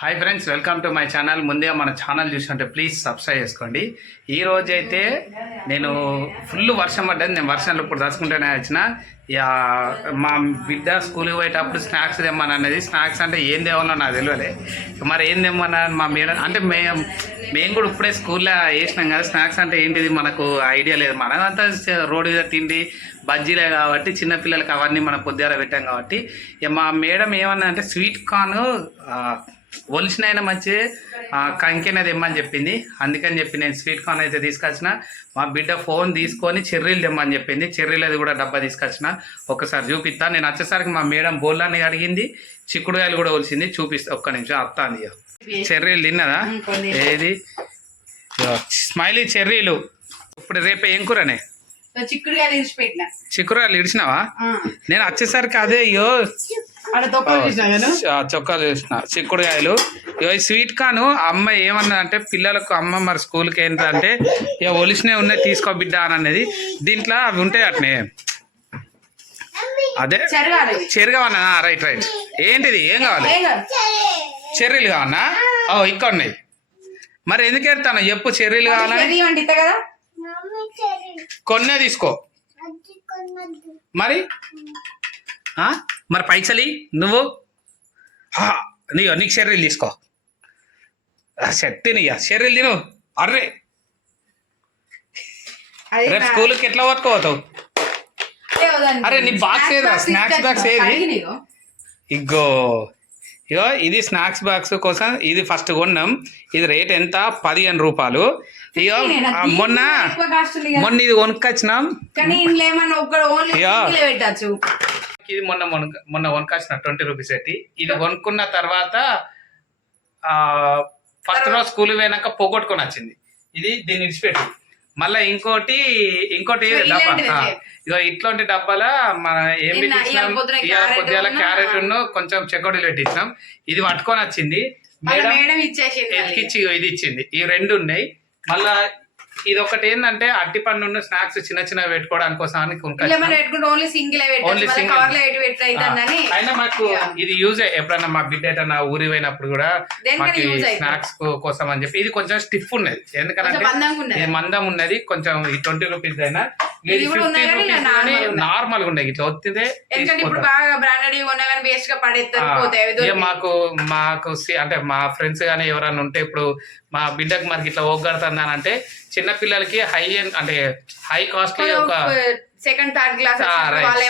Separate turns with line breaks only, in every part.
Hi friends welcome to my channel ముందుగా మన channel చూసినట్టే ప్లీజ్ సబ్స్క్రైబ్ చేసుకోండి. ఈ రోజు అయితే నేను ఫుల్ వర్షం పడ్డది. నేను వర్షంలో ఇప్పుడు దాచుకుంటేనే వచ్చిన. ఇక మా బిడ్డ స్కూల్కి పోయేటప్పుడు స్నాక్స్ తెమ్మని అన్నది స్నాక్స్ అంటే ఏం తేవాలో నాకు తెలియలే మరి ఏం తెమ్మన్నా మా మేడం అంటే మేము మేము కూడా ఇప్పుడే స్కూల్లో వేసినాం కదా. స్నాక్స్ అంటే ఏంటిది? మనకు ఐడియా లేదు. మనదంతా రోడ్డు మీద తిండి బజ్జీలే కాబట్టి చిన్నపిల్లలకి అవన్నీ మనం పొద్దుగా పెట్టాం కాబట్టి. ఇక మా మేడం ఏమన్నా అంటే స్వీట్ కార్న్ ఒలిసినైనా మంచి కంకెన తెమ్మని చెప్పింది. అందుకని చెప్పి నేను స్వీట్ కార్న్ అయితే తీసుకొచ్చిన. మా బిడ్డ ఫోన్ తీసుకొని చెర్రీలు తెమ్మని చెప్పింది. చెర్రీలది కూడా డబ్బా తీసుకొచ్చిన. ఒకసారి చూపిస్తా. నేను వచ్చేసరికి మా మేడం బోల్లాన్ని అడిగింది. చిక్కుడుకాయలు కూడా ఒలిసింది చూపిస్తా. ఒక్క నిమిషం అత్తాంది. చెర్రీలు తిన్నదా? ఏది? స్మైలీ చెర్రీలు. ఇప్పుడు రేపు ఏం కూరనే?
చిక్కుడుగా తీసిపెట్టిన
చిక్కుడుకాయలు ఇడిచినావా? నేను వచ్చేసరికి అదే అయ్యో చొక్కాలు వేసిన చిక్కుడుకాయలు. ఈ స్వీట్ కాను అమ్మ ఏమన్నా అంటే పిల్లలకు అమ్మ మరి స్కూల్కి ఏంటంటే ఇక ఒలిసినవి ఉన్నాయి తీసుకో బిడ్డ అని అన్నది. దీంట్లో అవి ఉంటాయి అట్నే. అదే?
చెరగాలి.
చెరు కావన్నా రైట్ రైట్. ఏంటిది? ఏం కావాలి. చెర్రీలు కావన్నా ఓ ఇక్కడ ఉన్నాయి. మరి ఎందుకు ఎడతాను చెప్పు చెర్రీలు కావాలని. కొన్నే తీసుకో. మరి? మరి పైసలి నువ్వు? నీయో నీకు షర్రీలు తీసుకో. తినయ్యా షర్రీలు తిను అర్రే. రేపు
నా-
స్కూల్కి ఎట్లా పట్టుకోవతావు. అరే, నీ ఏదిరా?
box
స్నాక్స్
తీసుకొచ్చిన.
ఏది? ఇగ్గో. ఇగో ఇది స్నాక్స్ బాక్స్ కోసం ఇది ఫస్ట్ కొన్నాం. ఇది రేట్ ఎంత? పదిహేను రూపాయలు. ఇగో మొన్న. మొన్న ఇది కొనుక్కొచ్చినాం.
కానీ
ఇది మొన్న మొన్న మొన్న కొనుక్కొచ్చిన ట్వంటీ రూపీస్ పెట్టి. ఇది కొనుక్కున్న తర్వాత ఫస్ట్ రోజు స్కూల్ పోయినాక పోగొట్టుకొని వచ్చింది. ఇది దీన్ని ఇడిచిపెట్టి మళ్ళీ ఇంకోటి ఇంకోటి డబ్బా. ఇగో ఇట్లాంటి డబ్బాల మన ఏం పెట్టించినాం? పొద్దుగాల క్యారెట్ కొంచెం చెకోడీలు పెట్టించినాం ఇది పట్టుకొని వచ్చింది. మేడం ఇది ఇచ్చింది. ఈ రెండు ఉన్నాయి. మళ్ళా ఇది ఒకటి ఏంటంటే అట్టి పండు స్నాక్స్ చిన్న చిన్న పెట్టుకోవడానికి కోసం అని
ఇలా
కొనుక్కొచ్చినాం.
మనం పెట్టుకుంటే ఓన్లీ సింగిల్
Only
పెట్టచ్చు
single.
కవర్లో ఎటు పెట్టు అవుతుందని
ఆ, అయినా మాకు ఇది యూజ్ ఎప్పుడన్నా మా బిడ్డ ఎటన్నా ఊరి పోయినప్పుడు కూడా మాకు. స్నాక్స్ కోసం అని చెప్పి ఇది కొంచెం స్టిఫ్ ఉన్నది ఎందుకంటే ఇది మందం ఉన్నది కొంచెం ఈ ట్వంటీ రూపీస్ అయినా
ఉన్నాయి ఉన్నాయి.
నార్మల్గా ఉన్నాయి ఇట్లా
ఎందుకంటే ఇప్పుడు బాగా బ్రాండెడ్ ఉన్నా కానీ వేస్ట్గా పడేస్తారు పోతాయి అవి
ఇక
దొరికి.
మాకు మాకు అంటే మా ఫ్రెండ్స్ కానీ ఎవరైనా ఉంటే ఇప్పుడు మా బిడ్డకు మనకి ఇట్లా ఓగడుతుందని అంటే చిన్న పిల్లలకి హై అంటే హై కాస్ట్లీ ఒక
second third class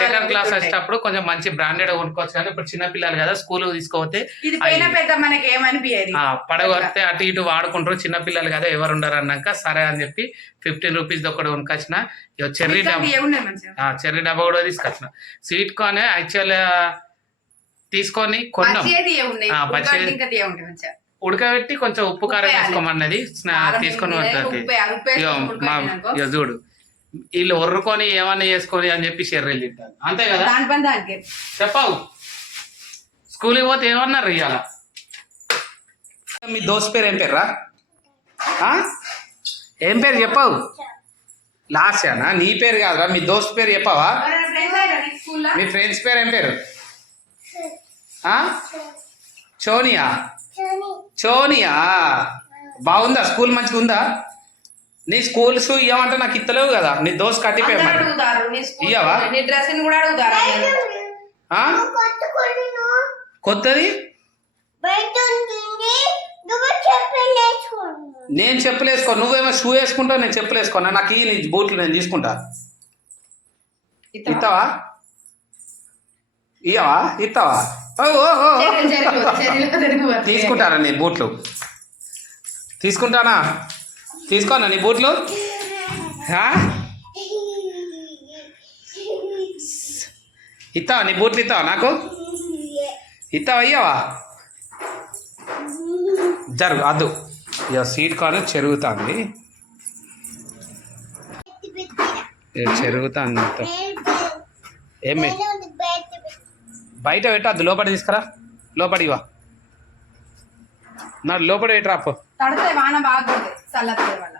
second class వచ్చేటప్పుడు కొంచెం మంచి బ్రాండెడ్ కొనుక్కోవచ్చు కానీ ఇప్పుడు చిన్న పిల్లలు కదా స్కూల్ తీసుకోపోతే
ఇది పైన పెద్ద మనకి ఏమనిపించేది
పడగొడితే అటు ఇటు వాడుకుంటారు. చిన్న పిల్లలు కదా ఎవరు ఉండరు అన్నాక సరే అని చెప్పి ఫిఫ్టీన్ రూపీస్ ఒకటి కొనుకొచ్చిన చెర్రీ డబ్బా చెర్రీ డబ్బా కూడా తీసుకొచ్చిన. స్వీట్ కార్న్ యాక్చువల్ తీసుకొని కొన్నాం. ఉడకబెట్టి కొంచెం ఉప్పు కారం. వేసుకోమన్నది.
కారం
తీసుకొని ఉంటుంది చూడు. వీళ్ళు ఒర్రుకొని ఏమన్నా చేసుకొని అని చెప్పి షెర్రీలు తింటారు. అంతే కదా?
దాని పని దానికి.
చెప్పావు. స్కూల్కి పోతే ఏమన్నారు ఇవాళ మీ దోస్త్ పేరు ఏం పేర్రా? ఏం పేరు చెప్పావు? లాస్యానా? నీ పేరు కాదురా మీ దోస్త్ పేరు చెప్పావా? మీ ఫ్రెండ్స్ పేరు ఏం పేరు? ఆ? చోనియా? చోనియా? బాగుందా? స్కూల్ మంచిగా ఉందా నీ స్కూల్ షూ ఇవ్వమంటే నాకు ఇత్తలేవు కదా. నీ
కూడా అడుగుతారు అందరూ.
ఆ? కొత్తది? నేను చెప్పులు వేసుకో. నువ్వేమో షూ వేసుకుంటావు నేను చెప్పులు వేసుకోనా? నాకు ఈ నీ బూట్లు నేను తీసుకుంటా.
ఇస్తావా?
ఇయ్యవా? ఇస్తావా. తీసుకుంటానా నీ బూట్లు? తీసుకుంటానా? తీసుకోనా నీ బూట్లు? ఇస్తావా నీ బూట్లు ఇస్తావా నాకు? ఇస్తావా అయ్యావా జరుగు అద్దు. ఇక సీట్ కార్న్ చెరుగుతుంది. ఇక చెరుగుతుంది మొత్తం. ఏమి? బయట పెట్టద్దు లోపల తీసుకురా. లోపల ఇవా నా లోపల పెట్టి రాపో
está la tierra.